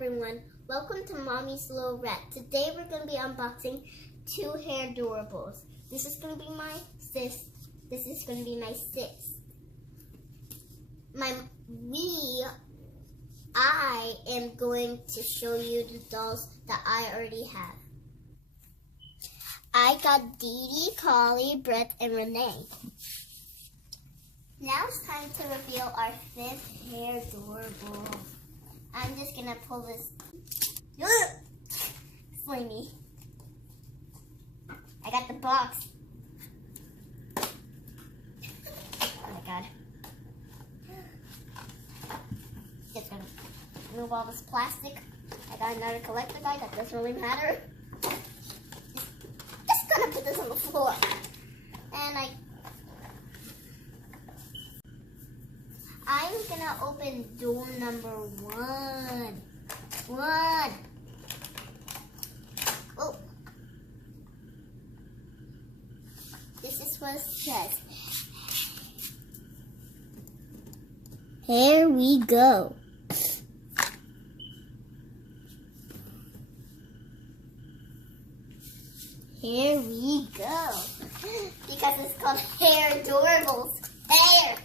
everyone, welcome to Mommy's Little Rat. Today we're going to be unboxing two Hairdorables. This is going to be my sis. This is going to be my sis. I am going to show you the dolls that I already have. I got Dee Dee, Collie, Brett, and Renee. Now it's time to reveal our fifth Hairdorable. I'm just gonna pull this. Slimy. I got the box. Oh my god. Just gonna remove all this plastic. I got another collector bag. That doesn't really matter. Just gonna put this on the floor. And I'm gonna open door number one. Oh. This is what it says. Here we go. Here we go. Because it's called Hairdorables. Hair.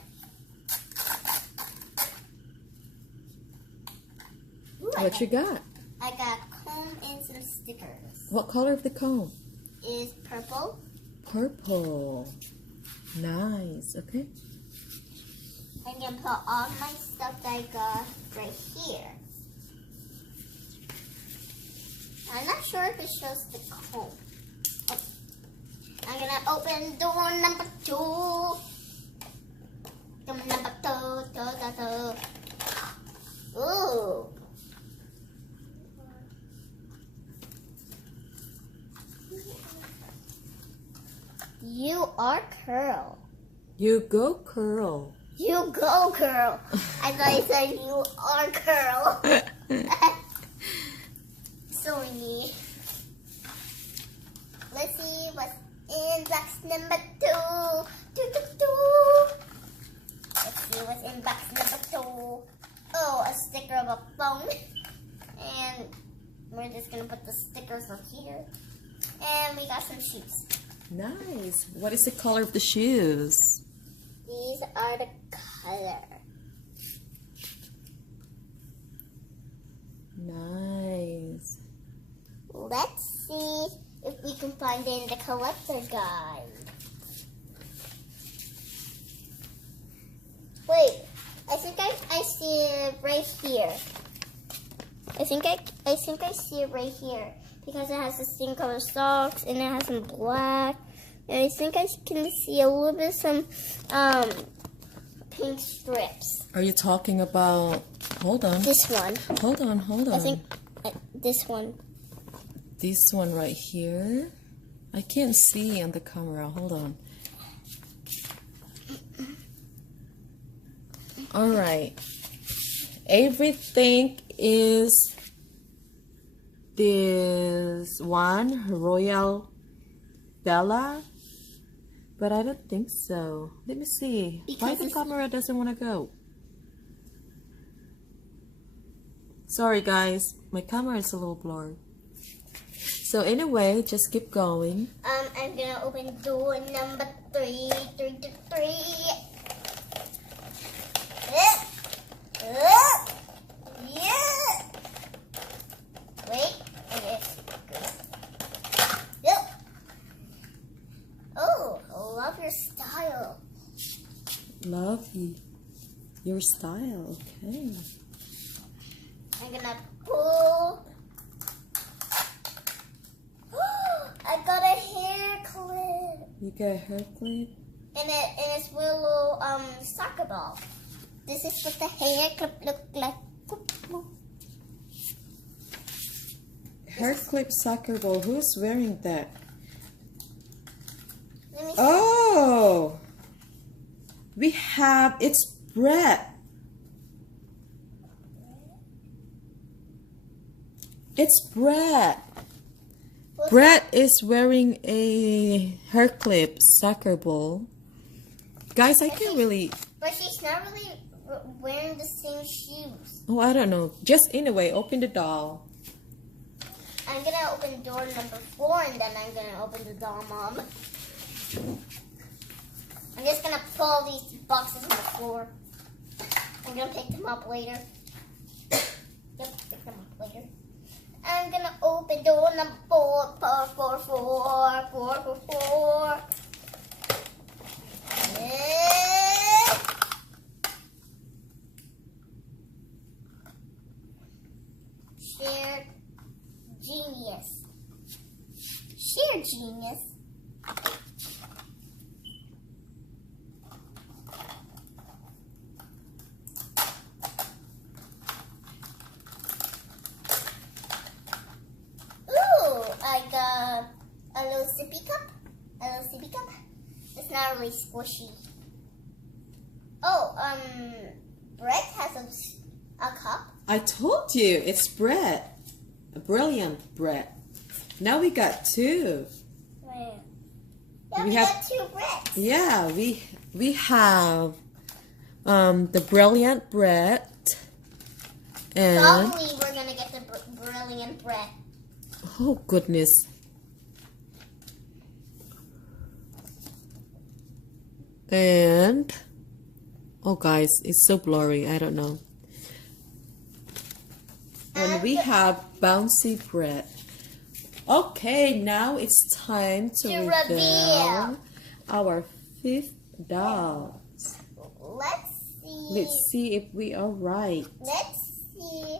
What you got? I got comb and some stickers. What color of the comb? Is purple. Purple. Nice. Okay. I'm going to put all my stuff that I got right here. I'm not sure if it shows the comb. Oh. I'm going to open door number two. Door number two. Ooh. You are Curl. You go Curl. You go Curl. I thought you said you are Curl. Sorry. Let's see what's in box number two. Let's see what's in box number two. Oh, a sticker of a phone. And we're just going to put the stickers up here. And we got some shoes. Nice. What is the color of the shoes? These are the color. Nice. Let's see if we can find it in the collector guide. Wait, I think I see it right here. I think I see it right here. Because it has the same color socks and it has some black. And I think I can see a little bit some pink strips. Are you talking about, hold on. This one. Hold on. I think this one. This one right here. I can't see on the camera. Hold on. All right. Everything is this one, Royal Bella, but I don't think so. Let me see. Why the camera doesn't want to go? Sorry guys, my camera is a little blurred. So anyway, just keep going. I'm gonna open door number three. Yeah. Wait. Okay. Yep. Oh, I love your style. Love your style. Okay. I'm gonna pull. I got a hair clip. You got a hair clip? And it's with a little soccer ball. This is what the hair clip looked like. Hair clip soccer ball. Who's wearing that? Let me see. Oh, we have, it's Brett. It's Brett. Brett is wearing a hair clip soccer ball. Guys, I can't really. But she's not really wearing the same shoes. Oh, I don't know. Just anyway, open the doll. I'm gonna open door number 4 and then I'm gonna open the doll, Mom. I'm just gonna pull these boxes on the floor. I'm gonna pick them up later. Yep, pick them up later. I'm gonna open door number 4, 4, 4, 4, 4, 4, 4. Yeah. Share genius. Share genius. I got a little sippy cup. A little sippy cup. It's not really squishy. Oh, Brett has a cup. I told you, it's bread. A brilliant bread. Now we got 2. Wait. Yeah, We we have- got 2 Bretts. Yeah, we have the brilliant bread and Probably we're gonna get the brilliant Brett. oh goodness. And oh guys, it's so blurry. I don't know. And we have bouncy bread. Okay, now it's time to reveal reveal our 5th doll. Let's see. Let's see if we are right. Let's see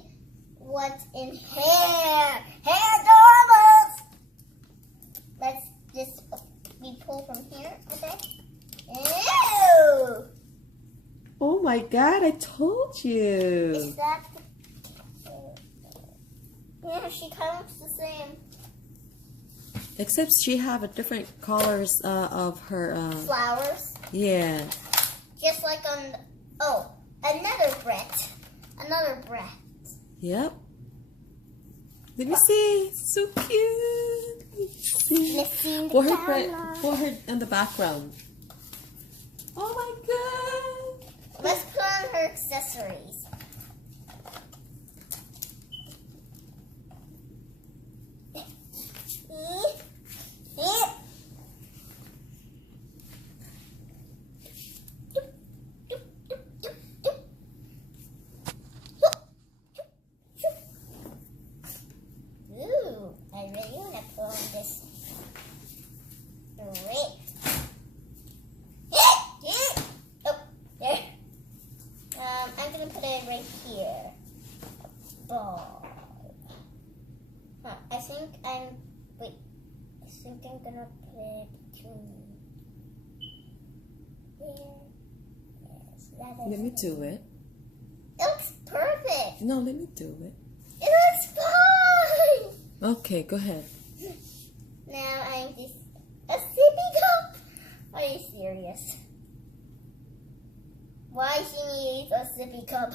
what's in here. Hairdorables. Let's just we pull from here. Okay. Ew. Oh my god, I told Is you. that? Yeah, she kind of looks the same. Except she have a different colors of her Flowers. yeah. Just like on. Oh, another Brett. Another Brett. Yep. Let me see. So cute. Let me see. Missing the For her camera. for her in the background. Oh my god. Let's put on her accessories. Ooh, I really want to put on this. Great. Oh, there. I'm gonna put it right here. Ball. Huh, I think I'm gonna put it between there. Yes, that is. Let me do it. It looks perfect. No, let me do it. It looks fine. Okay, go ahead. Now I'm just a sippy cup. Are you serious? Why she needs a sippy cup?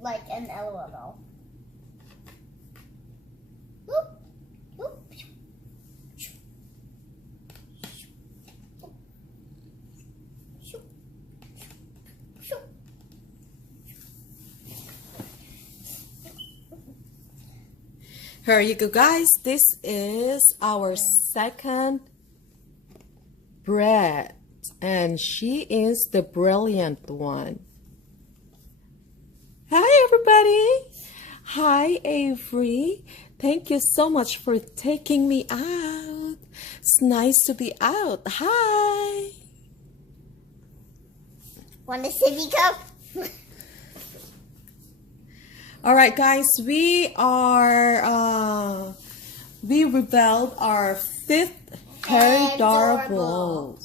Like an LOL. Whoop, whoop. Here you go, guys. This is our 2nd bread, and she is the brilliant one. Hi, everybody. Hi, Avery. Thank you so much for taking me out. It's nice to be out. Hi. Want a sippy cup? All right, guys, we revealed our 5th Hairdorables.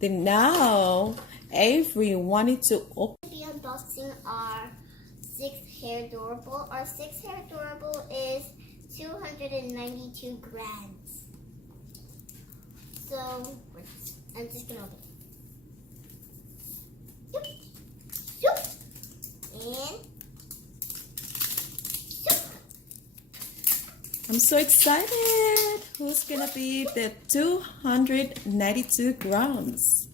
Then now Avery wanted to open. We'll be unboxing our 6th Hairdorables. Our 6th Hairdorables is 292 grams. So I'm just gonna open it. Shoop. And I'm so excited. Who's gonna be the 292 grams?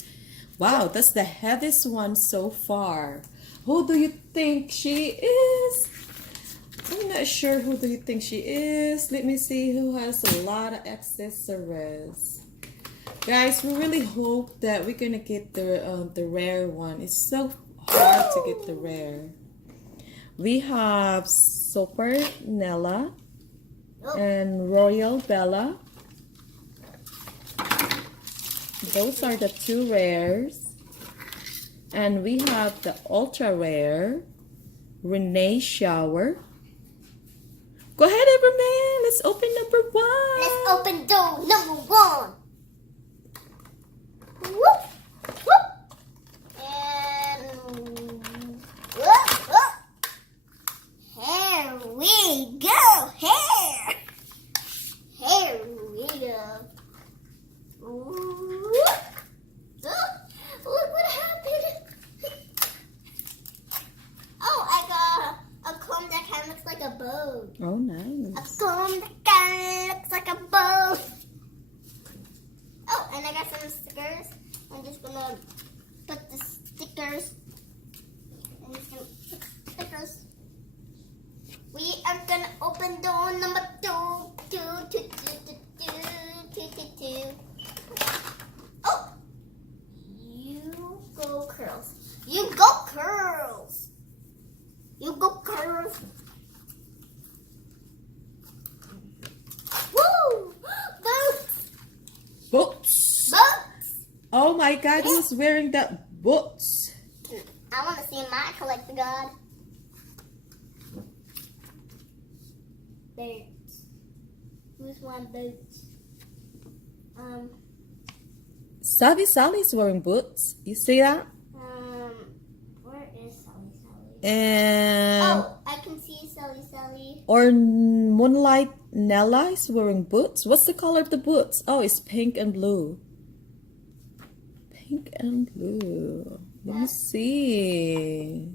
Wow, that's the heaviest one so far. Who do you think she is? I'm not sure who do you think she is. Let me see who has a lot of accessories. Guys, we really hope that we're gonna get the rare one. It's so hard to get the rare. We have Super Nella and Royal Bella. Those are the two rares. And we have the ultra rare Renee Shower. Go ahead, Everman. Let's open number 1. Let's open door number 1. Whoop, whoop. And whoop, whoop. Here we go. Here we go. Whoop. Look what happened. Oh, I got a comb that kind of looks like a bow. Oh, nice. A comb that kind of looks like a bow. Oh, and I got some stickers. I'm just gonna put the stickers. I'm just gonna put the stickers. We are gonna open door number 2. Oh, you go curls. You go curls. You go curls. Woo! Boots! Boots. Boots! Oh my God, who's wearing that boots? I want to see my collector god. Boots. Who's one boots? Savvy Sally's wearing boots. You see that? Where is Sally? And Oh, I can see Sally. or Moonlight Nella is wearing boots. What's the color of the boots? Oh, it's pink and blue. Pink and blue. Let me see.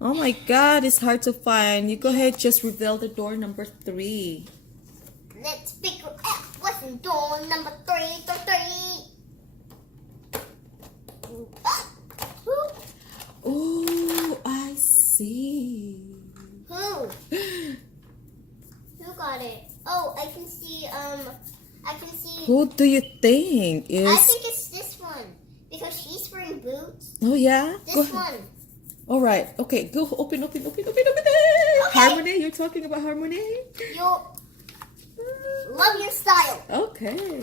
Oh my God, it's hard to find. You go ahead, just reveal the door number 3. Let's figure out what's in door number 3. Oh, I see. Who got it? Oh, I can see. Who do you think I is? think it's this one because she's wearing boots. Oh yeah. Go This ahead. one. All right. Okay. Go open. Okay. Harmony. You're talking about Harmony. You love your style. Okay.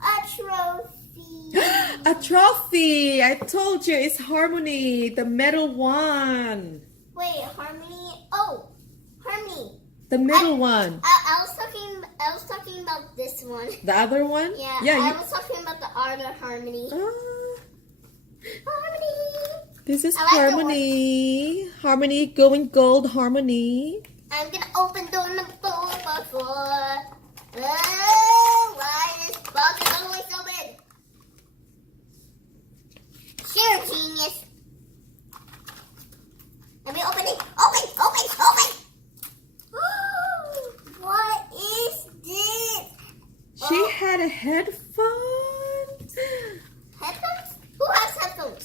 A trophy. A trophy. I told you it's Harmony, the metal one. Wait, Harmony. Oh, Harmony. The middle one. I was talking about this one. The other one? Yeah. Yeah. I was talking about the other Harmony. Harmony. This is I like the Harmony. Harmony going gold. Harmony. I'm gonna open door number 4. Oh, why is this box is always so big? Sheer genius. Let me open it. Open. What is this? She had a headphone. Headphones? Who has headphones?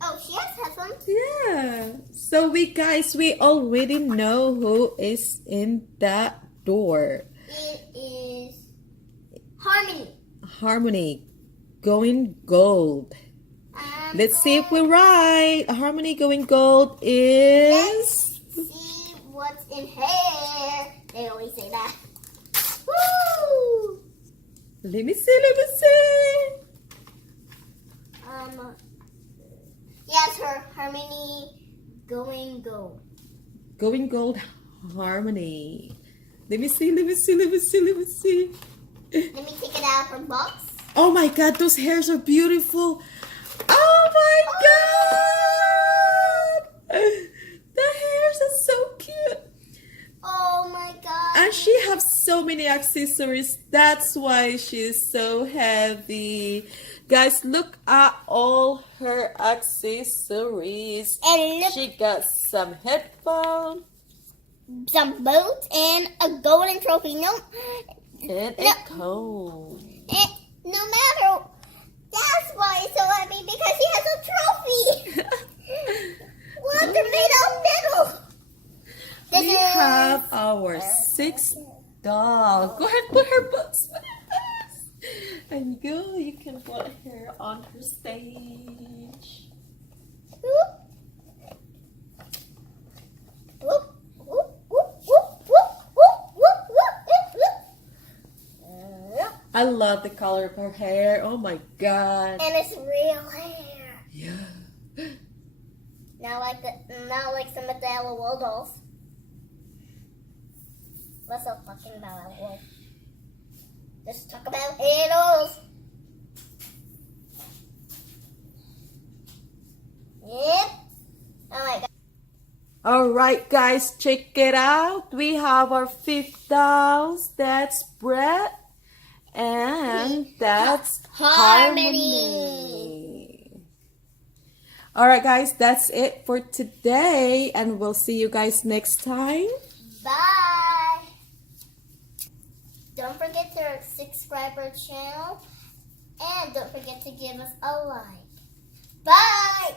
Oh, she has headphones. Yeah. So we already know who is in that door. It is Harmony. Harmony going gold. Let's see if we're right. Harmony going gold is. Let's see what's in here. They always say that. Woo! Let me see. Yes, her Harmony going gold. Going gold Harmony. Let me see. Let me take it out of her box. Oh my God, those hairs are beautiful. Oh my God. The hairs are so cute. Oh my God. And she has so many accessories. That's why she's so heavy. Guys, look at all her accessories. And look, She got some headphones. some boots and a golden trophy. No, And a coat. no matter. That's why he's so happy, because he has a trophy. Look, they're made out of metal. We have our 6th doll. Go ahead, put her books. And you can put her on her stage. Whoop. Whoop, whoop, whoop, whoop, whoop, whoop, whoop, whoop, whoop. I love the color of her hair. Oh my god. And it's real hair. Yeah. Not like some of the LOL dolls. Let's not talking about LOL. Let's talk about Hairdorables. Yep. Oh my god. Alright guys, check it out. We have our 5th dolls. That's Brett. And that's Harmony. Alright guys, that's it for today. And we'll see you guys next time. Bye. Don't forget to subscribe our channel. And don't forget to give us a like. Bye.